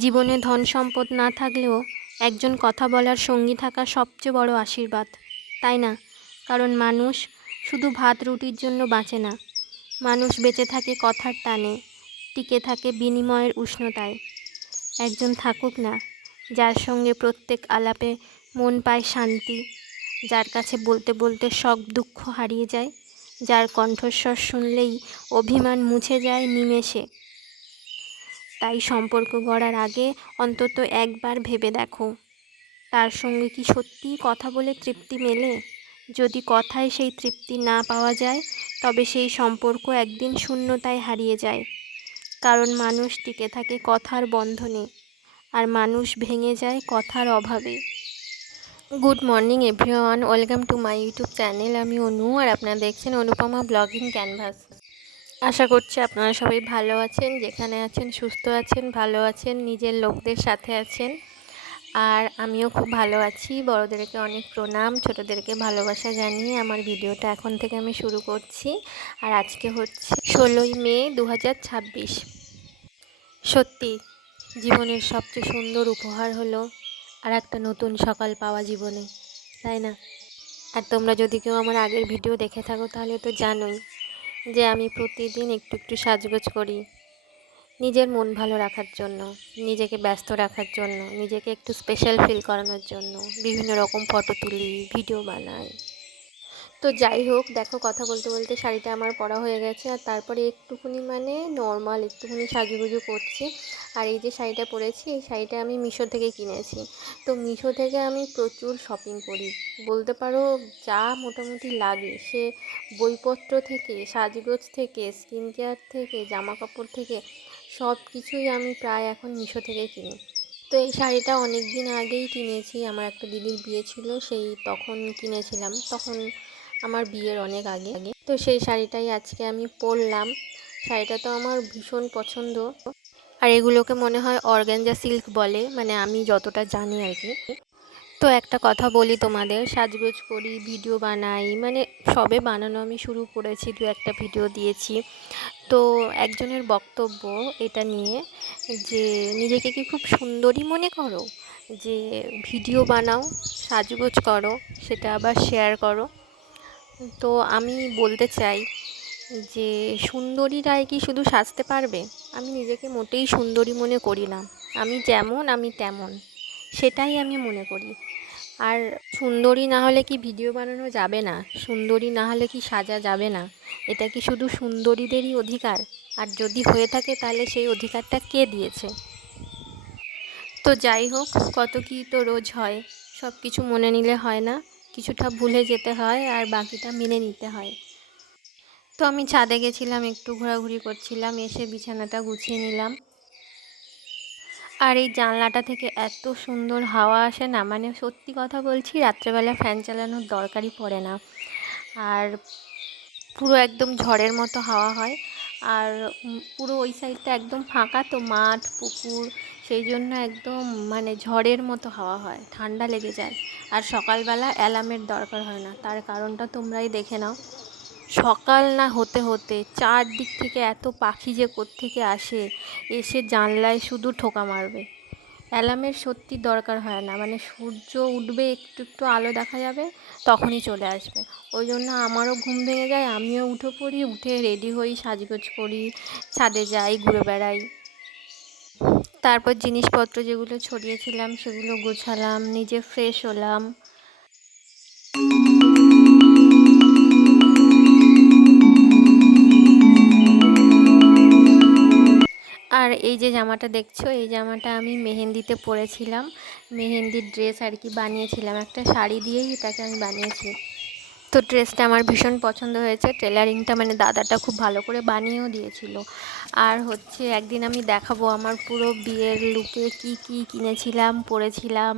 জীবনে ধন সম্পদ না থাকলেও একজন কথা বলার সঙ্গী থাকা সবচেয়ে বড় আশীর্বাদ, তাই না? কারণ মানুষ শুধু ভাত রুটির জন্য বাঁচে না, মানুষ বেঁচে থাকে কথার টানে, টিকে থাকে বিনিময়ের উষ্ণতায়। একজন থাকুক না, যার সঙ্গে প্রত্যেক আলাপে মন পায় শান্তি, যার কাছে বলতে বলতে সব দুঃখ হারিয়ে যায়, যার কণ্ঠস্বর শুনলেই অভিমান মুছে যায় নিমেষে। তাই সম্পর্ক গড়ার আগে অন্তত একবার ভেবে দেখো, তার সঙ্গে কি সত্যিই কথা বলে তৃপ্তি মেলে? যদি কথায় সেই তৃপ্তি না পাওয়া যায়, তবে সেই সম্পর্ক একদিন শূন্যতায় হারিয়ে যায়। কারণ মানুষ টিকে থাকে কথার বন্ধনে, আর মানুষ ভেঙে যায় কথার অভাবে। Good morning everyone, welcome to my YouTube channel. আমি অনু, আর আপনারা দেখছেন অনুপমা ব্লগিং ক্যানভাস। আশা করছি আপনারা সবাই ভালো আছেন, যেখানে আছেন সুস্থ আছেন, ভালো আছেন, নিজের লোকদের সাথে আছেন। আর আমিও খুব ভালো আছি। বড়োদেরকে অনেক প্রণাম, ছোটোদেরকে ভালোবাসা জানিয়ে আমার ভিডিওটা এখন থেকে আমি শুরু করছি। আর আজকে হচ্ছে 16ই মে 2026। সত্যি জীবনের সবচেয়ে সুন্দর উপহার হলো আর একটা নতুন সকাল পাওয়া জীবনে, তাই না? আর তোমরা যদি কেউ আমার আগের ভিডিও দেখে থাকো তাহলে তো জানোই যে আমি প্রতিদিন একটু একটু সাজগোজ করি নিজের মন ভালো রাখার জন্য, নিজেকে ব্যস্ত রাখার জন্য, নিজেকে একটু স্পেশাল ফিল করানোর জন্য বিভিন্ন রকম ফটো তুলি, ভিডিও বানাই। তো যাই হোক, দেখো কথা বলতে বলতে শাড়িটা আমার পরা হয়ে গেছে, আর তারপরে একটুখানি নর্মাল একটুখানি সাজুগুজু করছি। আর এই যে শাড়িটা পরেছি, এই শাড়িটা আমি মিশো থেকে কিনেছি। তো মিশো থেকে আমি প্রচুর শপিং করি, বলতে পারো যা মোটামুটি লাগে, সে বইপত্র থেকে, সাজগোজ থেকে, স্কিন কেয়ার থেকে, জামা কাপড় থেকে সব কিছুই আমি প্রায় এখন মিশো থেকে কিনি। তো এই শাড়িটা অনেক দিন আগেই কিনেছি, আমার একটা দিদির বিয়ে ছিল, তখন কিনেছিলাম, তখন আমার বিয়ের অনেক আগে। তো সেই শাড়িটাই আজকে আমি পরলাম। শাড়িটা তো আমার ভীষণ পছন্দ। আর এগুলোকে মনে হয় অর্গানজা সিল্ক বলে, মানে আমি যতটা জানি আর কি। তো একটা কথা বলি তোমাদের, সাজগোজ করি, ভিডিও বানাই, সবে বানানো আমি শুরু করেছি, দু একটা ভিডিও দিয়েছি। তো একজনের বক্তব্য এটা নিয়ে যে নিজেকে কি খুব সুন্দরী মনে করো, যে ভিডিও বানাও, সাজগোজ করো, সেটা আবার শেয়ার করো। তো আমি বলতে চাই যে সুন্দরীরাই কি শুধু সাজতে পারবে? আমি নিজেকে মোটেই সুন্দরী মনে করি না। আমি যেমন আমি তেমন, সেটাই আমি মনে করি। আর সুন্দরী না হলে কি ভিডিও বানানো যাবে না? সুন্দরী না হলে কি সাজা যাবে না? এটা কি শুধু সুন্দরীদেরই অধিকার? আর যদি হয়ে থাকে তাহলে সেই অধিকারটা কে দিয়েছে? তো যাই হোক, কত কি তো রোজ হয়, সব কিছু মনে নিলে হয় না, কিছুটা ভুলে যেতে হয় আর বাকিটা মেনে নিতে হয়। তো আমি ছাদে গেছিলাম, একটু ঘোরাঘুরি করছিলাম, এসে বিছানাটা গুছিয়ে নিলাম। আর এই জানলাটা থেকে এত সুন্দর হাওয়া আসে না, সত্যি কথা বলছি, রাত্রেবেলা ফ্যান চালানোর দরকারই পড়ে না। আর পুরো একদম ঝড়ের মতো হাওয়া হয়। আর পুরো ওই সাইডটা একদম ফাঁকা, তো মাঠ পুকুর, সেই জন্য একদম ঝড়ের মতো হাওয়া হয়, ঠান্ডা লেগে যায়। আর সকালবেলা অ্যালার্মের দরকার হয় না, তার কারণটা তোমরাই দেখে নাও। সকাল না হতে হতে চারদিক থেকে এত পাখি যে কোত্থেকে আসে, এসে জানলায় শুধু ঠোকা মারবে। অ্যালার্মের সত্যি দরকার হয় না, সূর্য উঠবে, একটু একটু আলো দেখা যাবে, তখনই চলে আসবে। ওই জন্য আমারও ঘুম ভেঙে যায়, আমিও উঠে পড়ি, উঠে রেডি হই, সাজগোজ করি, ছাদে যাই, ঘুরে বেড়াই। তারপর জিনিসপত্র যেগুলো ছড়িয়েছিলাম সেগুলো গোছালাম, নিজে ফ্রেশ হলাম। আর এই যে জামাটা দেখছো, এই জামাটা আমি মেহেন্দিতে পরেছিলাম, মেহেন্দির ড্রেস আর কি বানিয়েছিলাম, একটা শাড়ি দিয়েই এটাকে আমি বানিয়েছি। তো ড্রেসটা আমার ভীষণ পছন্দ হয়েছে, টেলারিংটা দাদাটা খুব ভালো করে বানিয়েও দিয়েছিল। আর একদিন আমি দেখাবো আমার পুরো বিয়ের লুকে কি কি কিনেছিলাম, পরেছিলাম।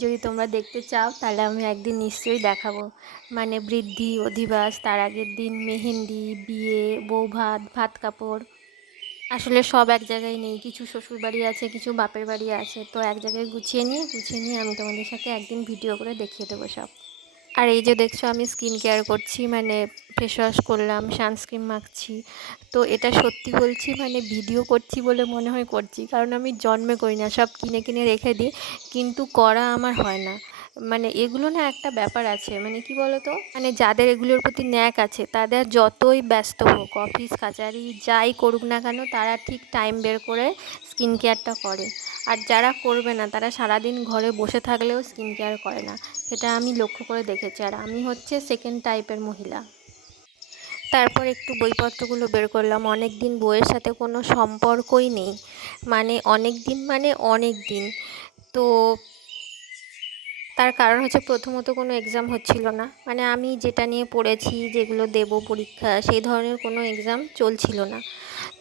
যদি তোমরা দেখতে চাও তাহলে আমি একদিন নিশ্চয়ই দেখাবো। বৃদ্ধি, অধিবাস, তার আগের দিন মেহেন্দি, বিয়ে, বৌভাত, ভাত কাপড়, আসলে সব এক জায়গায় নেই, কিছু শ্বশুর বাড়ি আছে, কিছু বাপের বাড়ি আছে। তো এক জায়গায় গুছিয়ে নিয়ে আমি তোমাদের সাথে একদিন ভিডিও করে দেখিয়ে দেবো সব। আর এই যে দেখছো আমি স্কিন কেয়ার করছি, মানে ফেস ওয়াশ করলাম, সানস্ক্রিন মাখছি। তো এটা সত্যি বলছি, মানে ভিডিও করছি বলে মনে হয় করছি, কারণ আমি জন্মে করি না, সব কিনে কিনে রেখে দিই, কিন্তু করা আমার হয় না। মানে এগুলো না একটা ব্যাপার আছে, মানে কি বলো তো, মানে যাদের এগুলোর প্রতি ন্যাক আছে তাদের যতই ব্যস্ত হোক, অফিস কাচারি যাই করুক না কেন, তারা ঠিক টাইম বের করে স্কিন কেয়ারটা করে। আর যারা করবে না তারা সারাদিন ঘরে বসে থাকলেও স্কিন কেয়ার করে না। সেটা আমি লক্ষ্য করে দেখেছি, আর আমি হচ্ছে সেকেন্ড টাইপের মহিলা। তারপর একটু বইপত্রগুলো বের করলাম। অনেক দিন বইয়ের সাথে কোনো সম্পর্কই নেই, মানে অনেক দিন, মানে অনেক দিন। তো তার কারণ হচ্ছে, প্রথমত কোনো এক্সাম হচ্ছিল না, মানে আমি যেটা নিয়ে পড়েছি, যেগুলো দেব পরীক্ষা, সেই ধরনের কোনো এক্সাম চলছিল না।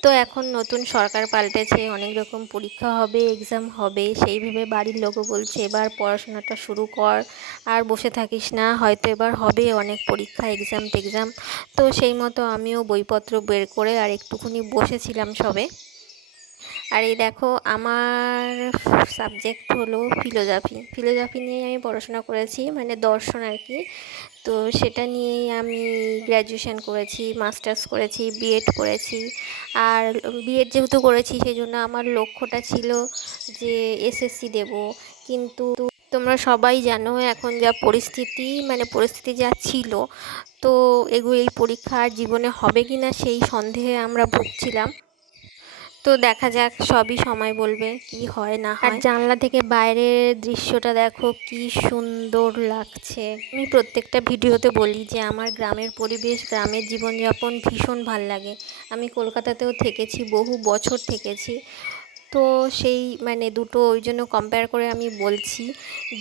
তো এখন নতুন সরকার পাল্টেছে, অনেক রকম পরীক্ষা হবে, এক্সাম হবে, সেই ভেবে বাড়ির লোকও বলছে এবার পড়াশোনাটা শুরু কর, আর বসে থাকিস না, হয়তো এবার হবে অনেক পরীক্ষা, এক্সাম টেক্সাম। তো সেই মতো আমিও বইপত্র বের করে আর একটুখানি বসেছিলাম সবে। আর এই দেখো, আমার সাবজেক্ট হলো ফিলোজফি নিয়েই আমি পড়াশোনা করেছি, মানে দর্শন আর কি। তো সেটা নিয়েই আমি গ্র্যাজুয়েশন করেছি, মাস্টার্স করেছি, বিএড করেছি। আর বিএড যেহেতু করেছি সেই জন্য আমার লক্ষ্যটা ছিল যে এসএসসি দেব। কিন্তু তোমরা সবাই জানো এখন যা পরিস্থিতি, মানে পরিস্থিতি যা ছিল, তো এই পরীক্ষা আর জীবনে হবে কি না সেই সন্দেহে আমরা ভুগছিলাম। তো দেখা যাক, সবই সময় বলবে কি হয় না হয়। আর জানলা থেকে বাইরের দৃশ্যটা দেখো কি সুন্দর লাগছে। আমি প্রত্যেকটা ভিডিওতে বলি যে আমার গ্রামের পরিবেশ, গ্রামের জীবনযাপন ভীষণ ভাল লাগে। আমি কলকাতাতেও থেকেছি, বহু বছর থেকেছি। তো সেই মানে দুটো ওই জন্য কম্পেয়ার করে আমি বলছি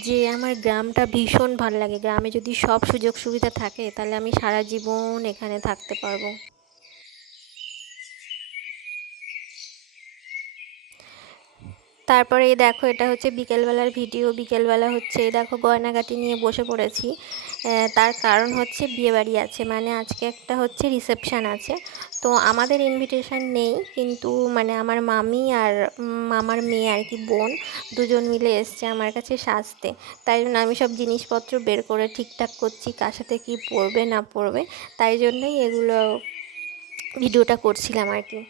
যে আমার গ্রামটা ভীষণ ভাল লাগে। গ্রামে যদি সব সুযোগ সুবিধা থাকে তাহলে আমি সারা জীবন এখানে থাকতে পারবো। তারপরে এই দেখো, এটা হচ্ছে বিকেলবেলার ভিডিও। বিকেলবেলা হচ্ছে এই দেখো গয়নাগাটি নিয়ে বসে পড়েছি। তার কারণ হচ্ছে বিয়েবাড়ি আছে, মানে আজকে একটা হচ্ছে রিসেপশান আছে। তো আমাদের ইনভিটেশান নেই, কিন্তু মানে আমার মামি আর মামার মেয়ে আর কি, বোন, দুজন মিলে এসছে আমার কাছে সাজতে। তাই জন্য আমি সব জিনিসপত্র বের করে ঠিকঠাক করছি, কার সাথে কী পরবে না পরবে, তাই জন্যই এগুলো ভিডিওটা করছিলাম আর কি।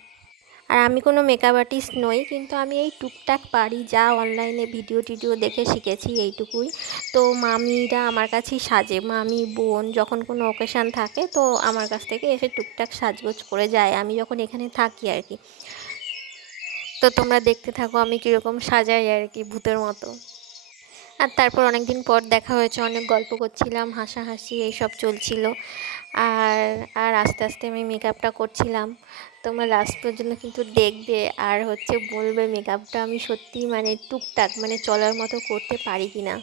আর আমি কোনো মেকআপ আর্টিস্ট নই, কিন্তু আমি এই টুকটাক পারি, যা অনলাইনে ভিডিও টিডিও দেখে শিখেছি এইটুকুই। তো মামিরা আমার কাছেই সাজে, মামি বোন যখন কোনো অকেশান থাকে তো আমার কাছ থেকে এসে টুকটাক সাজগোজ করে যায়, আমি যখন এখানে থাকি আর কি। তো তোমরা দেখতে থাকো আমি কীরকম সাজাই আর কি, ভূতের মতো। আর তারপর অনেক দিন পর দেখা হয়েছে, অনেক গল্প করছিলাম, হাসাহাসি এইসব চলছিল। আর আর আস্তে আস্তে আমি মেকআপটা করছিলাম। তোমরা লাস্ট পর্যন্ত কিন্তু দেখবে, আর হচ্ছে বলবে মেকআপটা আমি সত্যি মানে টুকটাক মানে চলার মতো করতে পারি কি না।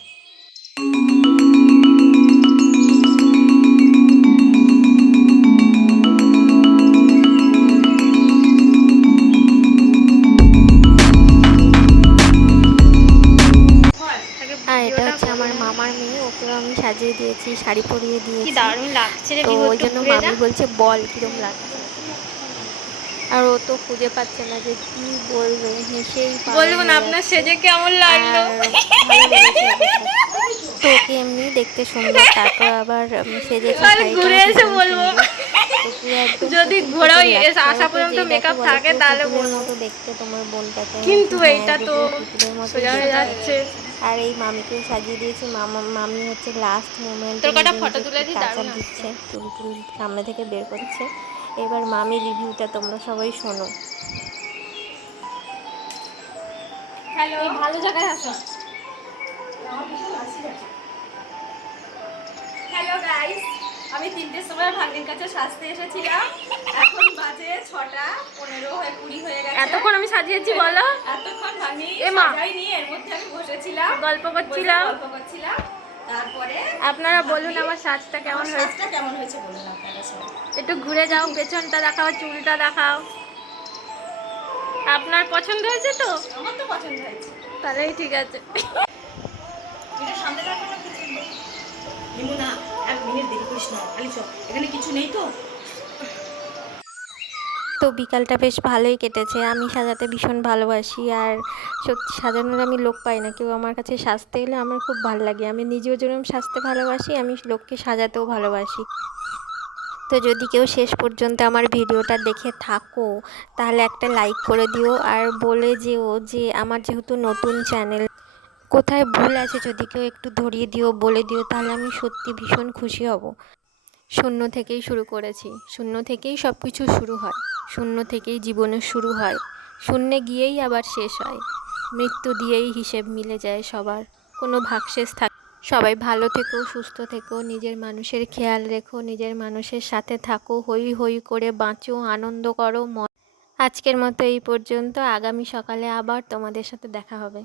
আর এটা হচ্ছে আমার মামার মেয়ে, ওকেও আমি সাজিয়ে দিয়েছি, শাড়ি পরিয়ে দিয়েছি। দারুণ লাগছে রে, তো ওই জন্য মামি বলছে বল কিরম লাগছে। আর ও তো খুঁজে পাচ্ছে না যে কি বলবে, হেসেই বলুন আপনার সেজে কেমন লাগলো। তো ওকে এমনি দেখতে সুন্দর, তারপর আবার সেজেছে, ঘুরে এসে বলবো যদি ঘোরাও আসা পর্যন্ত মেকআপ থাকে তাহলে বলবো মতো দেখতে তোমার বোনটাকে, কিন্তু এইটা তো সোজা হয়ে যাচ্ছে। আর এই মামিকেও সাজিয়ে দিয়েছি, মামি হচ্ছে লাস্ট মোমেন্ট তোর কটা ফটো তুলে দিই, দারুণ দিচ্ছে, চুল টুল সামনে থেকে বের করছে। এবার মামি রিভিউটা তোমরা সবাই শোনো। হ্যালো, ভালো জায়গায় আসো। হ্যালো গাইস, আমি 3টের সময় ভাগ্নির কাছে সাজতে এসেছিলাম। এখন বাজে 6:15 হয়ে 20 হয়ে গেছে। এতক্ষণ আমি সাজিয়েছি বলো? এতক্ষণ ভাগ্নি সাজাইনি, এর মধ্যে আমি বসেছিলাম, গল্প করছিলাম। তারপরে আপনারা বলুন আমার সাজটা কেমন হয়েছে? সাজটা কেমন হয়েছে বলুন আপনারা সবাই। একটু ঘুরে যাও, পেছনটা দেখাও, চুলটা দেখাও। আপনার পছন্দ হয়েছে তো? আমার তো পছন্দ হয়েছে। তাহলেই ঠিক আছে। এটা সামনে রাখো না পিছনে? নিমু না, 1 মিনিট দেরি করিস না, খালি চল, এখানে কিছু নেই তো। তো বিকালটা বেশ ভালোই কেটেছে। আমি সাজাতে ভীষণ ভালোবাসি, আর সত্যি সাজানোর আমি লোক পাই না। কেউ আমার কাছে সাজতে এলে আমার খুব ভালো লাগে। আমি নিজেও যেরকম সাজতে ভালোবাসি, আমি লোককে সাজাতেও ভালোবাসি। তো যদি কেউ শেষ পর্যন্ত আমার ভিডিওটা দেখে থাকো, তাহলে একটা লাইক করে দিও, আর বলে যেও যে আমার যেহেতু নতুন চ্যানেল, কোথায় ভুল আছে যদি কেউ একটু ধরিয়ে দিও, বলে দিও, তাহলে আমি সত্যি ভীষণ খুশি হব। শূন্য থেকেই শুরু করেছি, শূন্য থেকেই সব কিছু শুরু হয়, শূন্য থেকেই জীবনের শুরু হয়, শূন্যে গিয়েই আবার শেষ হয়, মৃত্যু দিয়েই হিসেব মিলে যায় সবার, কোনো ভাগশেষ থাকে। সবাই ভালো থেকো, সুস্থ থেকো, নিজের মানুষের খেয়াল রেখো, নিজের মানুষের সাথে থাকো, হই হই করে বাঁচো, আনন্দ করো। আজকের মতো এই পর্যন্ত। আগামী সকালে আবার তোমাদের সাথে দেখা হবে।